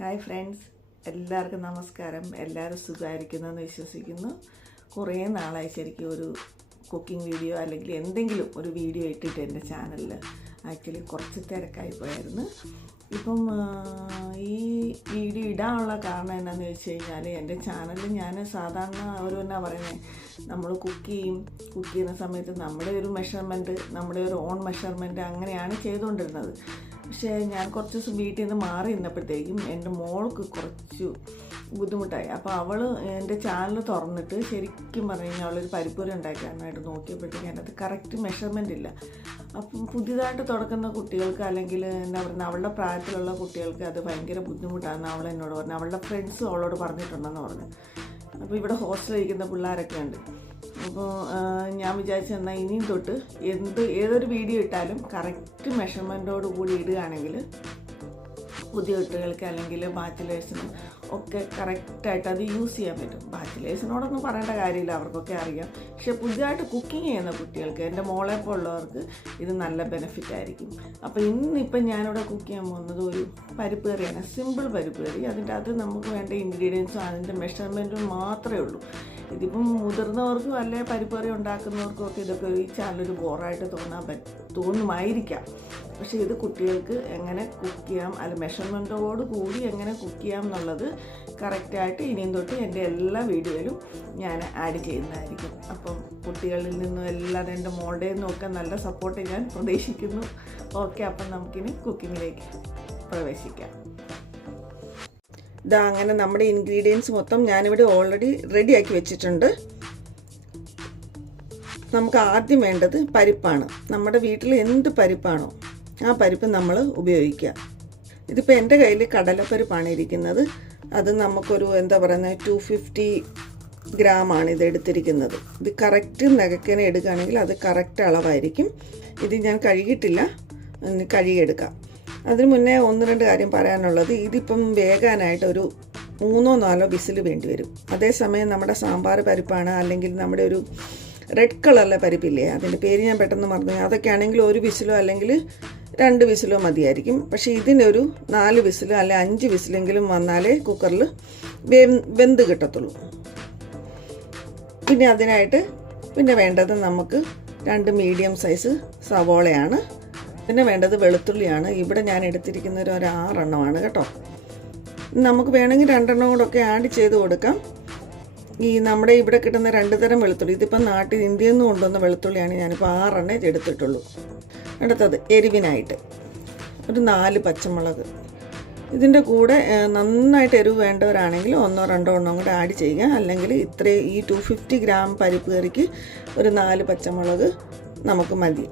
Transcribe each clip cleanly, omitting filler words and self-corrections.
Hi friends, എല്ലാവർക്കും നമസ്കാരം. എല്ലാവരും സുഖമായിരിക്കുന്നെന്ന് വിശ്വസിക്കുന്നു. കുറേ നാളായി ശരിക്കും ഒരു കുക്കിംഗ് വീഡിയോ അല്ലെങ്കിൽ എന്തെങ്കിലും ഒരു വീഡിയോ ഇട്ടിട്ട് എൻ്റെ ചാനലിൽ ആക്ച്വലി കുറച്ച് തിരക്കായി പോയായിരുന്നു. ഇപ്പം ഈ വീഡിയോ ഇടാനുള്ള കാരണം എന്താണെന്ന് വെച്ച് കഴിഞ്ഞാൽ എൻ്റെ ചാനലിൽ ഞാൻ സാധാരണ അവർ എന്നാ പറയുന്നത്, നമ്മൾ കുക്ക് ചെയ്യുന്ന സമയത്ത് നമ്മുടെ ഒരു മെഷർമെൻറ്റ്, നമ്മുടെ ഒരു ഓൺ മെഷർമെൻറ്റ് അങ്ങനെയാണ് ചെയ്തുകൊണ്ടിരുന്നത്. പക്ഷേ ഞാൻ കുറച്ച് ദിവസം വീട്ടിൽ നിന്ന് മാറി നിന്നപ്പോഴത്തേക്കും എൻ്റെ മോൾക്ക് കുറച്ച് ബുദ്ധിമുട്ടായി. അപ്പോൾ അവൾ എൻ്റെ ചാനൽ തുറന്നിട്ട് ശരിക്കും പറഞ്ഞു കഴിഞ്ഞാൽ അവളൊരു പരിപ്പൂരം ഉണ്ടാക്കാനായിട്ട് നോക്കിയപ്പോഴത്തേക്കും അതിനകത്ത് കറക്റ്റ് മെഷർമെൻ്റ് ഇല്ല. അപ്പം പുതിയതായിട്ട് തുടക്കുന്ന കുട്ടികൾക്ക് അല്ലെങ്കിൽ എന്താ പറയുക, അവളുടെ പ്രായത്തിലുള്ള കുട്ടികൾക്ക് അത് ഭയങ്കര ബുദ്ധിമുട്ടാണെന്ന് അവൾ എന്നോട് പറഞ്ഞു. അവളുടെ ഫ്രണ്ട്സും അവളോട് പറഞ്ഞിട്ടുണ്ടെന്ന് പറഞ്ഞു. അപ്പോൾ ഇവിടെ ഹോസ്റ്റലിൽ ഇരിക്കുന്ന പിള്ളേരൊക്കെ ഉണ്ട്. അപ്പോൾ ഞാൻ വിചാരിച്ചെന്നാൽ ഇനിയും തൊട്ട് ഏതൊരു വീഡിയോ ഇട്ടാലും കറക്റ്റ് മെഷർമെൻറ്റോട് കൂടി ഇടുകയാണെങ്കിൽ പുതിയ കുട്ടികൾക്ക് അല്ലെങ്കിൽ ബാച്ചിലേഴ്സിനും ഒക്കെ കറക്റ്റായിട്ട് അത് യൂസ് ചെയ്യാൻ പറ്റും. ബാച്ചിലേഴ്സിനോടൊന്നും പറയേണ്ട കാര്യമില്ല, അവർക്കൊക്കെ അറിയാം. പക്ഷേ പുതിയതായിട്ട് കുക്കിംഗ് ചെയ്യുന്ന കുട്ടികൾക്ക്, എൻ്റെ മോളെപ്പോൾ ഉള്ളവർക്ക് ഇത് നല്ല ബെനിഫിറ്റ് ആയിരിക്കും. അപ്പോൾ ഇന്നിപ്പം ഞാനിവിടെ കുക്ക് ചെയ്യാൻ പോകുന്നത് ഒരു പരിപ്പ് കറിയാണ്. സിമ്പിൾ പരിപ്പ് കറി. അതിൻ്റെ അകത്ത് നമുക്ക് വേണ്ട ഇൻഗ്രീഡിയൻസും അതിൻ്റെ മെഷർമെൻറ്റും മാത്രമേ ഉള്ളൂ. ഇതിപ്പം മുതിർന്നവർക്കും അല്ലെങ്കിൽ പരിപ്പ് കറി ഉണ്ടാക്കുന്നവർക്കും ഒക്കെ ഇതൊക്കെ ഈ ചാനലൊരു ബോറായിട്ട് തോന്നുമായിരിക്കാം. പക്ഷേ ഇത് കുട്ടികൾക്ക് എങ്ങനെ കുക്ക് ചെയ്യാം, അല്ല മെഷർമെൻറ്റോട് കൂടി എങ്ങനെ കുക്ക് ചെയ്യാം എന്നുള്ളത് കറക്റ്റായിട്ട് ഇനിയും തൊട്ട് എൻ്റെ എല്ലാ വീഡിയോയിലും ഞാൻ ആഡ് ചെയ്യുന്നതായിരിക്കും. അപ്പം കുട്ടികളിൽ നിന്നും എല്ലാവരും എൻ്റെ മോളുടെ നിന്നൊക്കെ നല്ല സപ്പോർട്ട് ഞാൻ പ്രതീക്ഷിക്കുന്നു. ഓക്കെ, അപ്പം നമുക്കിനി കുക്കിങ്ങിലേക്ക് പ്രവേശിക്കാം. ഇതാ, അങ്ങനെ നമ്മുടെ ഇൻഗ്രീഡിയൻസ് മൊത്തം ഞാനിവിടെ ഓൾറെഡി റെഡിയാക്കി വെച്ചിട്ടുണ്ട്. നമുക്ക് ആദ്യം വേണ്ടത് പരിപ്പാണ്. നമ്മുടെ വീട്ടിൽ എന്ത് പരിപ്പാണോ ആ പരിപ്പ് നമ്മൾ ഉപയോഗിക്കുക. ഇതിപ്പോൾ എൻ്റെ കയ്യിൽ കടലപ്പരിപ്പാണ് ഇരിക്കുന്നത്. അത് നമുക്കൊരു എന്താ പറയുന്നത് 250 ഗ്രാമാണ് ഇത് എടുത്തിരിക്കുന്നത്. ഇത് കറക്റ്റ് നഗക്കനെ എടുക്കുകയാണെങ്കിൽ അത് കറക്റ്റ് അളവായിരിക്കും. ഇത് ഞാൻ കഴുകിയിട്ടില്ല, കഴുകിയെടുക്കാം. അതിന് മുന്നേ 1-2 കാര്യം പറയാനുള്ളത്, ഇതിപ്പം വേകാനായിട്ട് ഒരു 3-4 വിസിൽ വേണ്ടി വരും. അതേസമയം നമ്മുടെ സാമ്പാർ പരിപ്പാണ്, അല്ലെങ്കിൽ നമ്മുടെ ഒരു റെഡ് കളറിലെ പരിപ്പില്ലേ, അതിൻ്റെ പേര് ഞാൻ പെട്ടെന്ന് മറന്നു, അതൊക്കെ ആണെങ്കിൽ 1 വിസിലോ അല്ലെങ്കിൽ 2 വിസിലോ മതിയായിരിക്കും. പക്ഷേ ഇതിനൊരു 4 വിസിലോ അല്ലെ 5 വിസിലെങ്കിലും വന്നാലേ കുക്കറിൽ വെന്ത് കിട്ടത്തുള്ളൂ. പിന്നെ അതിനായിട്ട് വേണ്ടത് നമുക്ക് 2 മീഡിയം സൈസ് സവോളയാണ്. പിന്നെ വേണ്ടത് വെളുത്തുള്ളിയാണ്. ഇവിടെ ഞാൻ എടുത്തിരിക്കുന്ന ഒരു 6 എണ്ണമാണ് കേട്ടോ. നമുക്ക് വേണമെങ്കിൽ 2 എണ്ണം കൂടെയൊക്കെ ആഡ് ചെയ്ത് കൊടുക്കാം. ഈ നമ്മുടെ ഇവിടെ കിട്ടുന്ന 2 തരം വെളുത്തുള്ളി, ഇതിപ്പം നാട്ടിൽ ഇന്ത്യയിൽ നിന്ന് കൊണ്ടുവന്ന വെളുത്തുള്ളിയാണ്. ഞാനിപ്പോൾ 6 എണ്ണേ എടുത്തിട്ടുള്ളൂ. അടുത്തത് എരിവിനായിട്ട് ഒരു 4 പച്ചമുളക്. ഇതിൻ്റെ കൂടെ നന്നായിട്ട് എരിവ് വേണ്ടവരാണെങ്കിൽ 1-2 എണ്ണം കൂടെ ആഡ് ചെയ്യുക. അല്ലെങ്കിൽ ഈ 250 ഗ്രാം പരിപ്പ് കറിക്ക് ഒരു 4 പച്ചമുളക് നമുക്ക് മതി.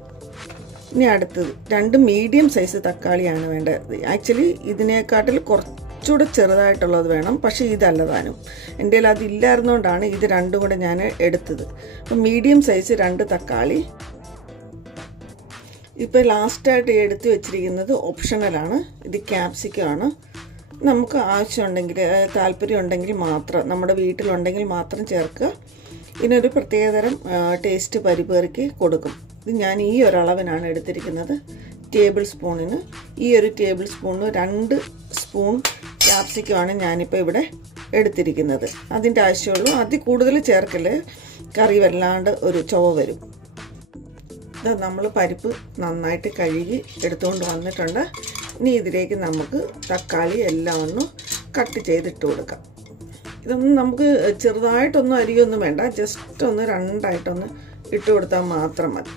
ഇനി അടുത്തത് 2 മീഡിയം സൈസ് തക്കാളിയാണ് വേണ്ടത്. ആക്ച്വലി ഇതിനേക്കാട്ടിൽ കുറച്ചുകൂടെ ചെറുതായിട്ടുള്ളത് വേണം, പക്ഷേ ഇതല്ല താനും. എൻ്റെ കയ്യിൽ അതില്ലായിരുന്നുകൊണ്ടാണ് ഇത് 2 കൂടെ ഞാൻ എടുത്തത്. അപ്പം മീഡിയം സൈസ് 2 തക്കാളി. ഇപ്പോൾ ലാസ്റ്റായിട്ട് എടുത്ത് വെച്ചിരിക്കുന്നത് ഓപ്ഷണലാണ്. ഇത് ക്യാപ്സിക്കമാണ്. നമുക്ക് ആവശ്യമുണ്ടെങ്കിൽ, താല്പര്യമുണ്ടെങ്കിൽ മാത്രം, നമ്മുടെ വീട്ടിലുണ്ടെങ്കിൽ മാത്രം ചേർക്കുക. ഇതിനൊരു പ്രത്യേകതരം ടേസ്റ്റ് പരിപ്പ് കറിക്ക് കൊടുക്കും. ഇത് ഞാൻ ഈ ഒരളവിനാണ് എടുത്തിരിക്കുന്നത്. ടേബിൾ സ്പൂണിന് ഈ ഒരു ടേബിൾ സ്പൂണിന് 2 സ്പൂൺ ക്യാപ്സിക്കമാണ് ഞാനിപ്പോൾ ഇവിടെ എടുത്തിരിക്കുന്നത്. അതിൻ്റെ ആവശ്യമുള്ളൂ. അതിൽ കൂടുതൽ ചേർക്കല്, കറി വല്ലാണ്ട് ഒരു ചുവ വരും. ഇത് നമ്മൾ പരിപ്പ് നന്നായിട്ട് കഴുകി എടുത്തുകൊണ്ട് വന്നിട്ടുണ്ട്. ഇനി ഇതിലേക്ക് നമുക്ക് തക്കാളി എല്ലാം ഒന്ന് കട്ട് ചെയ്തിട്ട് കൊടുക്കാം. ഇതൊന്നും നമുക്ക് ചെറുതായിട്ടൊന്നും അരിയൊന്നും വേണ്ട, ജസ്റ്റ് ഒന്ന് 2ആയിട്ടൊന്ന് ഇട്ട് കൊടുത്താൽ മാത്രം മതി.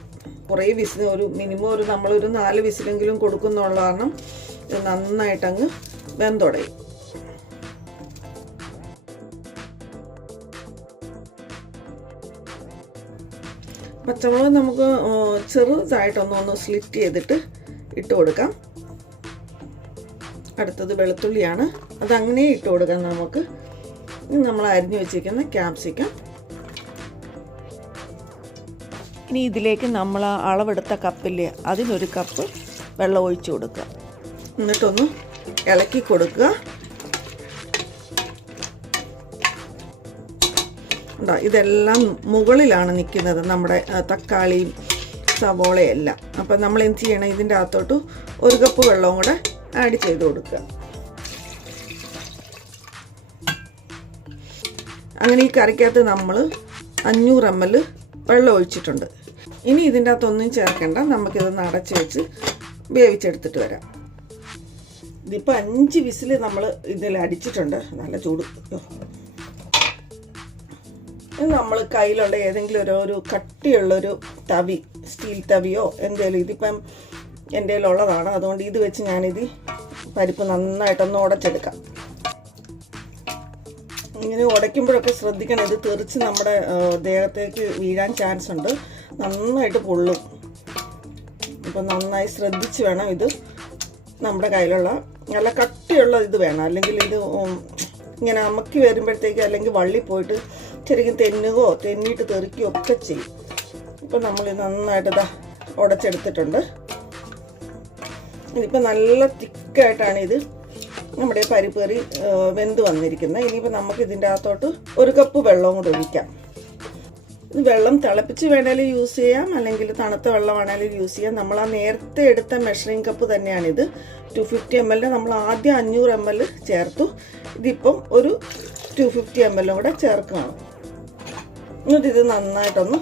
കുറേ വിസിൽ, ഒരു മിനിമം നമ്മളൊരു 4 വിസിലെങ്കിലും കൊടുക്കുന്നുള്ള കാരണം ഇത് നന്നായിട്ടങ്ങ് വെന്തുടയും. പച്ചമുളക് നമുക്ക് ചെറുതായിട്ടൊന്ന് സ്ലിറ്റ് ചെയ്തിട്ട് ഇട്ട് കൊടുക്കാം. അടുത്തത് വെളുത്തുള്ളിയാണ്, അതങ്ങനെ ഇട്ട് കൊടുക്കാം നമുക്ക്. നമ്മൾ അരിഞ്ഞു വെച്ചിരിക്കുന്ന ക്യാപ്സിക്കം. ഇനി ഇതിലേക്ക് നമ്മൾ അളവെടുത്ത കപ്പില്ലേ, അതിനൊരു കപ്പ് വെള്ളം ഒഴിച്ച് കൊടുക്കുക. എന്നിട്ടൊന്ന് ഇളക്കി കൊടുക്കുക. ഇതെല്ലാം മുകളിലാണ് നിൽക്കുന്നത്, നമ്മുടെ തക്കാളിയും സവോളയെല്ലാം. അപ്പം നമ്മൾ എന്ത് ചെയ്യണം, ഇതിൻ്റെ അകത്തോട്ട് 1 കപ്പ് വെള്ളവും കൂടെ ആഡ് ചെയ്ത് കൊടുക്കുക. അങ്ങനെ ഈ കറിക്കകത്ത് നമ്മൾ 500 ml വെള്ളം ഒഴിച്ചിട്ടുണ്ട്. ഇനി ഇതിൻ്റെ അകത്തൊന്നും ചേർക്കേണ്ട, നമുക്കിതൊന്ന് അടച്ച് വെച്ച് വേവിച്ചെടുത്തിട്ട് വരാം. ഇതിപ്പോൾ 5 വിസിൽ നമ്മൾ ഇതിൽ അടിച്ചിട്ടുണ്ട്. നല്ല ചൂട്. നമ്മൾ കയ്യിലുള്ള ഏതെങ്കിലും ഒരു കട്ടിയുള്ളൊരു തവി, സ്റ്റീൽ തവിയോ എന്തെങ്കിലും, ഇതിപ്പം എൻ്റെ കയ്യിലുള്ളതാണ്, അതുകൊണ്ട് ഇത് വെച്ച് ഞാനിത് പരിപ്പ് നന്നായിട്ടൊന്ന് ഉടച്ചെടുക്കാം. ഇങ്ങനെ ഉടയ്ക്കുമ്പോഴൊക്കെ ശ്രദ്ധിക്കണം, ഇത് തെറിച്ച് നമ്മുടെ ദേഹത്തേക്ക് വീഴാൻ ചാൻസ് ഉണ്ട്, നന്നായിട്ട് പൊള്ളും. അപ്പം നന്നായി ശ്രദ്ധിച്ച് വേണം ഇത് നമ്മുടെ കയ്യിലുള്ള നല്ല കട്ടിയുള്ള ഇത് വേണം, അല്ലെങ്കിൽ ഇത് ഇങ്ങനെ അമക്കി വരുമ്പോഴത്തേക്ക് അല്ലെങ്കിൽ വള്ളി പോയിട്ട് ശരിക്കും തെന്നിയിട്ട് തെറിക്കുകയോ ഒക്കെ ചെയ്യും. ഇപ്പം നമ്മളിത് നന്നായിട്ട് ഇതാ ഉടച്ചെടുത്തിട്ടുണ്ട്. ഇതിപ്പോൾ നല്ല തിക്കായിട്ടാണ് ഇത് നമ്മുടെ പരിപ്പ് കറി വെന്ത് വന്നിരിക്കുന്നത്. ഇനിയിപ്പോൾ നമുക്ക് ഇതിൻ്റെ അകത്തോട്ട് 1 കപ്പ് വെള്ളവും കൂടെ ഒഴിക്കാം. ഇത് വെള്ളം തിളപ്പിച്ച് വേണേലും യൂസ് ചെയ്യാം, അല്ലെങ്കിൽ തണുത്ത വെള്ളമാണേലും യൂസ് ചെയ്യാം. നമ്മൾ ആ നേരത്തെ എടുത്ത മെഷറിംഗ് കപ്പ് തന്നെയാണിത്. 250 ml നമ്മൾ ആദ്യം 500 ml ചേർത്തു. ഇതിപ്പം ഒരു 250 ml കൂടെ ചേർക്കുകയാണ്. എന്നിട്ട് ഇത് നന്നായിട്ടൊന്ന്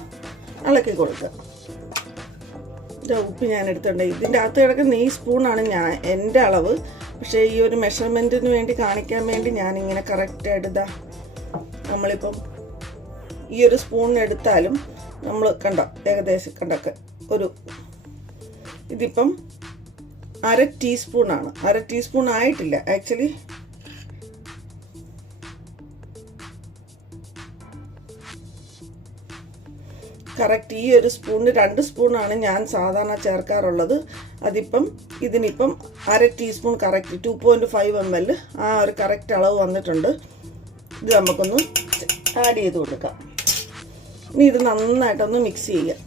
ഇളക്കി കൊടുക്കുക. ഉപ്പ് ഞാൻ എടുത്തിട്ടുണ്ട്. ഇതിൻ്റെ അകത്ത് കിടക്കുന്ന ഈ സ്പൂണാണ് എൻ്റെ അളവ്. പക്ഷേ ഈ ഒരു മെഷർമെൻറ്റിന് വേണ്ടി കാണിക്കാൻ വേണ്ടി ഞാനിങ്ങനെ കറക്റ്റായിട്ട് ഇതാ, നമ്മളിപ്പം ഈ ഒരു സ്പൂൺ എടുത്താലും നമ്മൾ കണ്ടോ ഏകദേശം കണ്ടൊക്കെ ഇതിപ്പം 1/2 ടീസ്പൂണാണ്. 1/2 ടീസ്പൂൺ ആയിട്ടില്ല ആക്ച്വലി. കറക്റ്റ് ഈ ഒരു സ്പൂണിന് 2 സ്പൂണാണ് ഞാൻ സാധാരണ ചേർക്കാറുള്ളത്. ഇതിനിപ്പം 1/2 ടീസ്പൂൺ കറക്റ്റ് 2.5 ml ആ ഒരു കറക്റ്റ് അളവ് വന്നിട്ടുണ്ട്. ഇത് നമുക്കൊന്ന് ആഡ് ചെയ്ത് കൊടുക്കാം. ഇനി ഇത് നന്നായിട്ടൊന്ന് മിക്സ് ചെയ്യാം.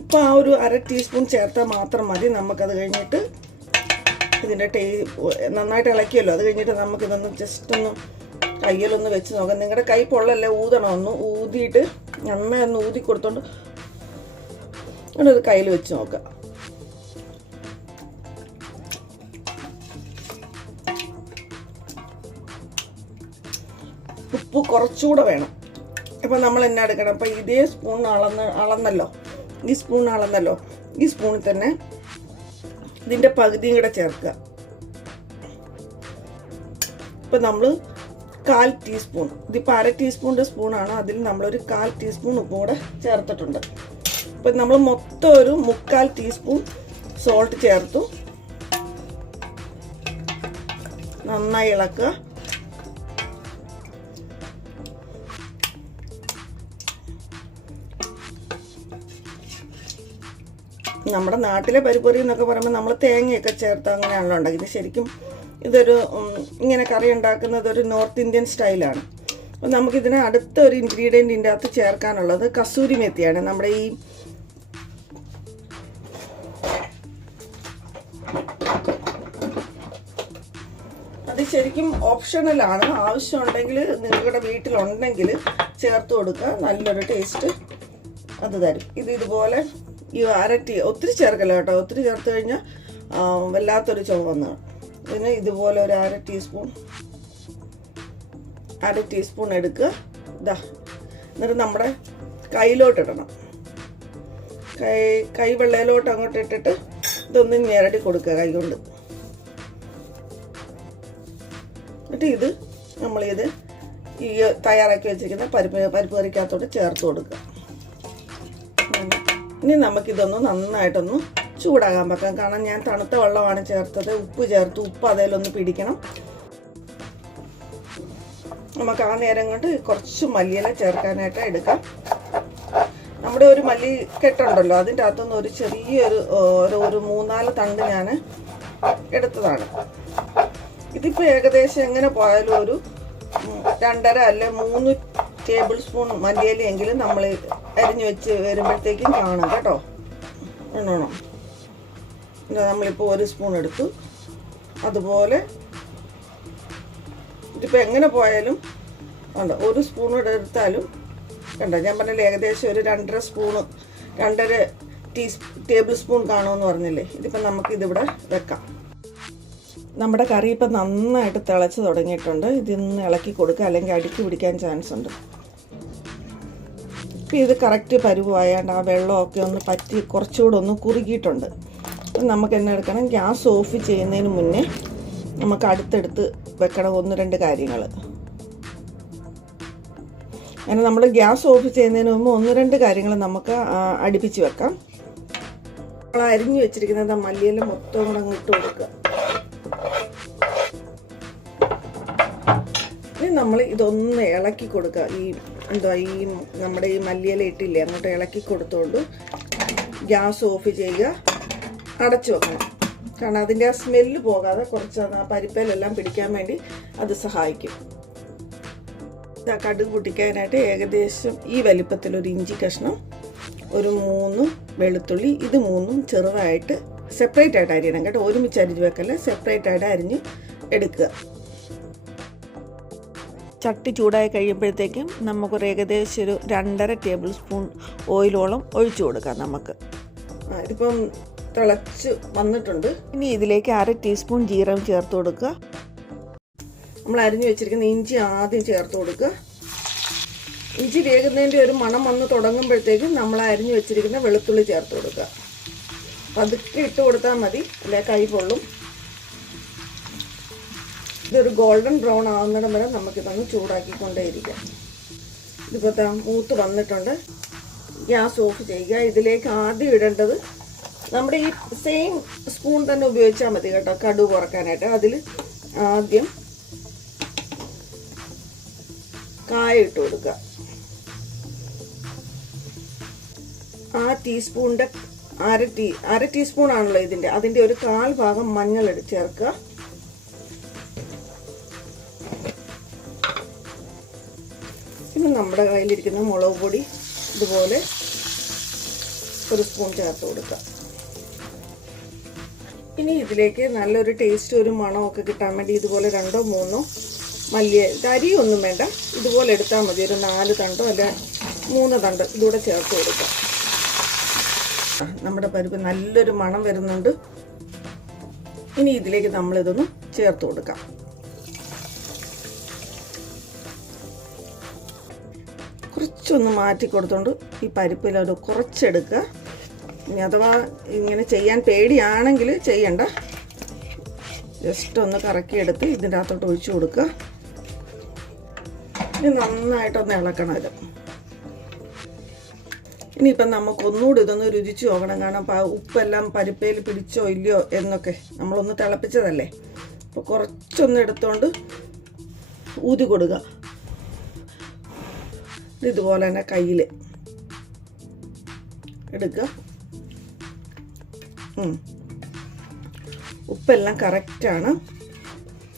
ഇപ്പോൾ ആ ഒരു 1/2 ടീസ്പൂൺ ചേർത്താൽ മാത്രം മതി. നമുക്കത് കഴിഞ്ഞിട്ട് ഇതിൻ്റെ നന്നായിട്ട് ഇളക്കിയല്ലോ, അത് കഴിഞ്ഞിട്ട് നമുക്കിതൊന്ന് ജസ്റ്റ് ഒന്ന് കയ്യിലൊന്ന് വെച്ച് നോക്കാം. നിങ്ങളുടെ കൈ പൊള്ളല്ലേ, ഊതണം. ഒന്ന് ഊതിയിട്ട് നന്നായി ഒന്ന് ഊതി കൊടുത്തോണ്ട് ഇത് കയ്യിൽ വെച്ച് നോക്കാം. ഉപ്പ് കുറച്ചുകൂടെ വേണം. അപ്പം നമ്മൾ എന്നാ എടുക്കണം, അപ്പം ഇതേ സ്പൂൺ അളന്നല്ലോ, ഈ സ്പൂൺ അളന്നല്ലോ, ഈ സ്പൂണിൽ തന്നെ ഇതിൻ്റെ പകുതിയും കൂടെ ചേർക്കുക. ഇപ്പം നമ്മൾ 1/4 ടീസ്പൂൺ, ഇതിപ്പോൾ 1/2 ടീസ്പൂണിൻ്റെ സ്പൂണാണ്, അതിൽ നമ്മളൊരു 1/4 ടീസ്പൂൺ ഉപ്പും കൂടെ ചേർത്തിട്ടുണ്ട്. ഇപ്പം നമ്മൾ മൊത്തം ഒരു 3/4 ടീസ്പൂൺ സോൾട്ട് ചേർത്തു. നന്നായി ഇളക്കുക. നമ്മുടെ നാട്ടിലെ പരിപ്പുറി എന്നൊക്കെ പറയുമ്പോൾ നമ്മൾ തേങ്ങയൊക്കെ ചേർത്ത് അങ്ങനെയാണല്ലോ ഉണ്ടാക്കുന്നത്. ശരിക്കും ഇതൊരു ഇങ്ങനെ കറി ഉണ്ടാക്കുന്നത് ഒരു നോർത്ത് ഇന്ത്യൻ സ്റ്റൈലാണ്. അപ്പോൾ നമുക്കിതിന് അടുത്ത ഒരു ഇൻഗ്രീഡിയൻറ്റിൻ്റെ അകത്ത് ചേർക്കാനുള്ളത് കസൂരി മെത്തിയാണ്. നമ്മുടെ ഈ അത് ശരിക്കും ഓപ്ഷണലാണ്. ആവശ്യമുണ്ടെങ്കിൽ നിങ്ങളുടെ വീട്ടിലുണ്ടെങ്കിൽ ചേർത്ത് കൊടുക്കുക, നല്ലൊരു ടേസ്റ്റ് അത് തരും. ഇതുപോലെ ഈ ഒത്തിരി ചേർക്കല്ല കേട്ടോ, ഒത്തിരി ചേർത്ത് കഴിഞ്ഞാൽ വല്ലാത്തൊരു ചുവ വന്നു. ഇതിന് ഇതുപോലെ ഒരു 1/2 ടീസ്പൂൺ എടുക്കുക. ഇതാ, എന്നിട്ട് നമ്മുടെ കയ്യിലോട്ടിടണം. കൈ വെള്ളയിലോട്ട് അങ്ങോട്ട് ഇട്ടിട്ട് ഇതൊന്ന് ഞെരടി കൊടുക്കുക കൈ കൊണ്ട്. എന്നിട്ട് ഇത് നമ്മളിത് ഈ തയ്യാറാക്കി വെച്ചിരിക്കുന്ന പരിപ്പ് കറിക്കകത്തോട്ട് ചേർത്ത് കൊടുക്കുക. ഇനി നമുക്കിതൊന്ന് നന്നായിട്ടൊന്ന് ചൂടാകാൻ വെക്കാം. കാരണം ഞാൻ തണുത്ത വെള്ളമാണ് ചേർത്തത്, ഉപ്പ് ചേർത്ത്, ഉപ്പ് അതിലൊന്ന് പിടിക്കണം. നമുക്ക് ആ നേരം കൊണ്ട് കുറച്ച് മല്ലിയില ചേർക്കാനായിട്ട് എടുക്കാം. നമ്മുടെ ഒരു മല്ലി കെട്ടുണ്ടല്ലോ, അതിൻ്റെ അകത്തുനിന്ന് ഒരു ചെറിയൊരു 3-4 തണ്ട് ഞാൻ എടുത്തതാണ്. ഇതിപ്പോൾ ഏകദേശം എങ്ങനെ പോയാലും ഒരു 2.5 അല്ലെ 3 ടേബിൾ സ്പൂൺ മല്ലിയിലെങ്കിലും നമ്മൾ അരിഞ്ഞു വെച്ച് വരുമ്പോഴത്തേക്കും കാണും കേട്ടോ. വേണോ, നമ്മളിപ്പോൾ 1 സ്പൂൺ എടുത്തു. അതുപോലെ ഇതിപ്പോൾ എങ്ങനെ പോയാലും ഉണ്ട്, 1 സ്പൂൺ എടുത്താലും കണ്ടോ, ഞാൻ പറഞ്ഞാൽ ഏകദേശം ഒരു 2.5 സ്പൂണ് 2.5 ടേബിൾ സ്പൂൺ കാണുമെന്ന് പറഞ്ഞില്ലേ. ഇതിപ്പോൾ നമുക്കിതിവിടെ വെക്കാം. നമ്മുടെ കറി ഇപ്പം നന്നായിട്ട് തിളച്ച് തുടങ്ങിയിട്ടുണ്ട്. ഇതൊന്ന് ഇളക്കി കൊടുക്കുക, അല്ലെങ്കിൽ അടുക്കി പിടിക്കാൻ ചാൻസ് ഉണ്ട്. ഇപ്പം ഇത് കറക്റ്റ് പരുവായാണ്ട് ആ വെള്ളമൊക്കെ ഒന്ന് പറ്റി കുറച്ചുകൂടെ ഒന്ന് കുറുകിയിട്ടുണ്ട്. നമുക്ക് എന്നാ എടുക്കണം, ഗ്യാസ് ഓഫ് ചെയ്യുന്നതിന് മുന്നേ നമുക്ക് അടുത്തെടുത്ത് വെക്കണം 1-2 കാര്യങ്ങൾ. അങ്ങനെ നമ്മൾ ഗ്യാസ് ഓഫ് ചെയ്യുന്നതിന് മുമ്പ് 1-2 കാര്യങ്ങൾ നമുക്ക് അടുപ്പിച്ച് വെക്കാം. നമ്മൾ അരിഞ്ഞു വെച്ചിരിക്കുന്നത് മല്ലിയില മൊത്തം കൂടെ അങ്ങ് ഇട്ട് കൊടുക്കുക. ഇനി നമ്മൾ ഇതൊന്ന് ഇളക്കി കൊടുക്കുക. ഈ നമ്മുടെ ഈ മല്ലിയില ഇട്ടില്ലേ, അങ്ങോട്ട് ഇളക്കി കൊടുത്തുകൊണ്ട് ഗ്യാസ് ഓഫ് ചെയ്യുക, അടച്ചു വെക്കണം. കാരണം അതിൻ്റെ ആ സ്മെല്ല് പോകാതെ കുറച്ച് ആ പരിപ്പിലെല്ലാം പിടിക്കാൻ വേണ്ടി അത് സഹായിക്കും. കടുക് പൊട്ടിക്കാനായിട്ട് ഏകദേശം ഈ വലിപ്പത്തിലൊരു ഇഞ്ചി കഷ്ണം, ഒരു 3 വെളുത്തുള്ളി, ഇത് 3ഉം ചെറുതായിട്ട് സെപ്പറേറ്റ് ആയിട്ട് അരിയണം കേട്ടോ. ഒരുമിച്ച് അരിഞ്ഞ് വെക്കല്ല, സെപ്പറേറ്റ് ആയിട്ട് അരിഞ്ഞ് എടുക്കുക. ചട്ടി ചൂടായി കഴിയുമ്പോഴത്തേക്കും നമുക്കൊരു ഏകദേശം ഒരു 2.5 ടേബിൾ സ്പൂൺ ഓയിലോളം ഒഴിച്ചു കൊടുക്കാം നമുക്ക്. ഇതിപ്പം തിളച്ച് വന്നിട്ടുണ്ട്. ഇനി ഇതിലേക്ക് 1/2 ടീസ്പൂൺ ജീരകം ചേർത്ത് കൊടുക്കുക. നമ്മൾ അരിഞ്ഞു വെച്ചിരിക്കുന്ന ഇഞ്ചി ആദ്യം ചേർത്ത് കൊടുക്കുക. ഇഞ്ചി വേകുന്നതിൻ്റെ ഒരു മണം വന്ന് തുടങ്ങുമ്പോഴത്തേക്കും നമ്മൾ അരിഞ്ഞു വെച്ചിരിക്കുന്ന വെളുത്തുള്ളി ചേർത്ത് കൊടുക്കുക. പതുക്കെ ഇട്ട് കൊടുത്താൽ മതി, അല്ലെ കൈ പൊള്ളും. ഇതൊരു ഗോൾഡൻ ബ്രൗൺ ആവുന്നിടം വരെ നമുക്കിതൊന്ന് ചൂടാക്കിക്കൊണ്ടേയിരിക്കാം. ഇതിപ്പോൾ മൂത്ത് വന്നിട്ടുണ്ട്. ഗ്യാസ് ഓഫ് ചെയ്യുക. ഇതിലേക്ക് ആദ്യം ഇടേണ്ടത് നമ്മുടെ ഈ സെയിം സ്പൂൺ തന്നെ ഉപയോഗിച്ചാൽ മതി കേട്ടോ, കടുക് കുറക്കാനായിട്ട്. അതിൽ ആദ്യം കായ ഇട്ട് കൊടുക്കുക. ആ ടീസ്പൂണിൻ്റെ അര ടീസ്പൂൺ ആണല്ലോ അതിൻ്റെ ഒരു 1/4 ഭാഗം മഞ്ഞൾ ചേർക്കുക. പിന്നെ നമ്മുടെ കയ്യിലിരിക്കുന്ന മുളക് പൊടി ഇതുപോലെ 1 സ്പൂൺ ചേർത്ത് കൊടുക്കുക. ഇനി ഇതിലേക്ക് നല്ലൊരു ടേസ്റ്റ്, ഒരു മണമൊക്കെ കിട്ടാൻ വേണ്ടി ഇതുപോലെ 2-3 അരിയൊന്നും വേണ്ട, ഇതുപോലെ എടുത്താൽ മതി. ഒരു 4 തണ്ടോ അല്ല 3 തണ്ട് ഇതുകൂടെ ചേർത്ത് കൊടുക്കാം. നമ്മുടെ പരിപ്പ് നല്ലൊരു മണം വരുന്നുണ്ട്. ഇനി ഇതിലേക്ക് നമ്മളിതൊന്ന് ചേർത്ത് കൊടുക്കാം. കുറച്ചൊന്ന് മാറ്റി കൊടുത്തോണ്ട് ഈ പരിപ്പിലത് കുറച്ചെടുക്കുക. ഇനി അഥവാ ഇങ്ങനെ ചെയ്യാൻ പേടിയാണെങ്കിൽ ചെയ്യണ്ട, ജസ്റ്റ് ഒന്ന് കറക്കിയെടുത്ത് ഇതിൻ്റെ അകത്തോട്ട് ഒഴിച്ചു കൊടുക്കുക. ഇനി നന്നായിട്ടൊന്ന് ഇളക്കണം ഇത്. ഇനിയിപ്പം നമുക്കൊന്നുകൂടി ഇതൊന്ന് രുചിച്ച് നോക്കണം. കാരണം ഉപ്പെല്ലാം പരിപ്പയിൽ പിടിച്ചോ ഇല്ലയോ എന്നൊക്കെ നമ്മളൊന്ന് തിളപ്പിച്ചതല്ലേ. അപ്പോൾ കുറച്ചൊന്ന് എടുത്തോണ്ട് ഊതി കൊടുക്കുക. ഇതുപോലെ തന്നെ കയ്യിൽ എടുക്കുക. ഉപ്പെല്ലാം കറക്റ്റാണ്.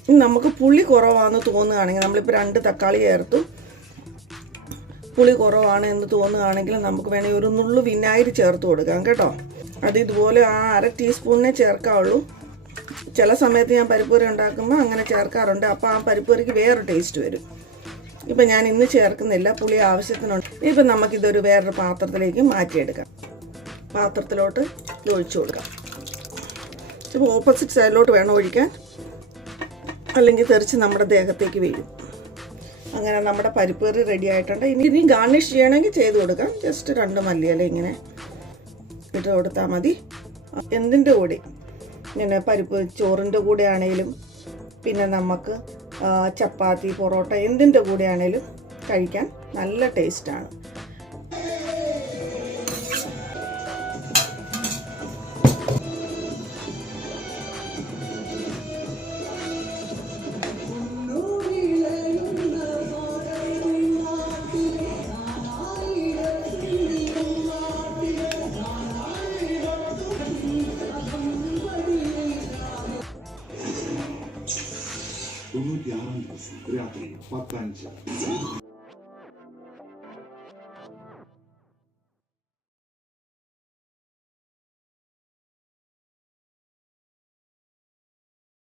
ഇനി നമുക്ക് പുളി കുറവാണെന്ന് തോന്നുകയാണെങ്കിൽ, നമ്മളിപ്പോൾ 2 തക്കാളി ചേർത്തു, പുളി കുറവാണ് എന്ന് തോന്നുകയാണെങ്കിൽ നമുക്ക് വേണമെങ്കിൽ ഒരു നുള്ളു വിനാഗിരി ചേർത്ത് കൊടുക്കാം കേട്ടോ. അത് ഇതുപോലെ ആ 1/2 ടീസ്പൂണിനെ ചേർക്കാവുള്ളൂ. ചില സമയത്ത് ഞാൻ പരിപ്പൂരി ഉണ്ടാക്കുമ്പോൾ അങ്ങനെ ചേർക്കാറുണ്ട്. അപ്പോൾ ആ പരിപ്പൂരിക്ക് വേറൊരു ടേസ്റ്റ് വരും. ഇപ്പം ഞാൻ ഇന്ന് ചേർക്കുന്നില്ല, പുളി ആവശ്യത്തിനുണ്ട്. ഇപ്പം നമുക്കിതൊരു വേറൊരു പാത്രത്തിലേക്ക് മാറ്റിയെടുക്കാം. പാത്രത്തിലോട്ട് ഇത് ഒഴിച്ചു കൊടുക്കാം. ഇപ്പോൾ ഓപ്പോസിറ്റ് സൈഡിലോട്ട് വേണം ഒഴിക്കാൻ, അല്ലെങ്കിൽ തെറിച്ച് നമ്മുടെ ദേഹത്തേക്ക് വീഴും. അങ്ങനെ നമ്മുടെ പരിപ്പേറി റെഡി ആയിട്ടുണ്ട്. ഇനി ഗാർണിഷ് ചെയ്യണമെങ്കിൽ ചെയ്ത് കൊടുക്കാം. ജസ്റ്റ് 2 മല്ലിയില ഇങ്ങനെ ഇട്ട് കൊടുത്താൽ മതി. എന്തിൻ്റെ കൂടെ, ഇങ്ങനെ പരിപ്പ് ചോറിൻ്റെ കൂടെ ആണെങ്കിലും, പിന്നെ നമുക്ക് ചപ്പാത്തി, പൊറോട്ട എന്തിൻ്റെ കൂടെ ആണെങ്കിലും കഴിക്കാൻ നല്ല ടേസ്റ്റാണ്. Dono di Arancuso, creato in 4 anni.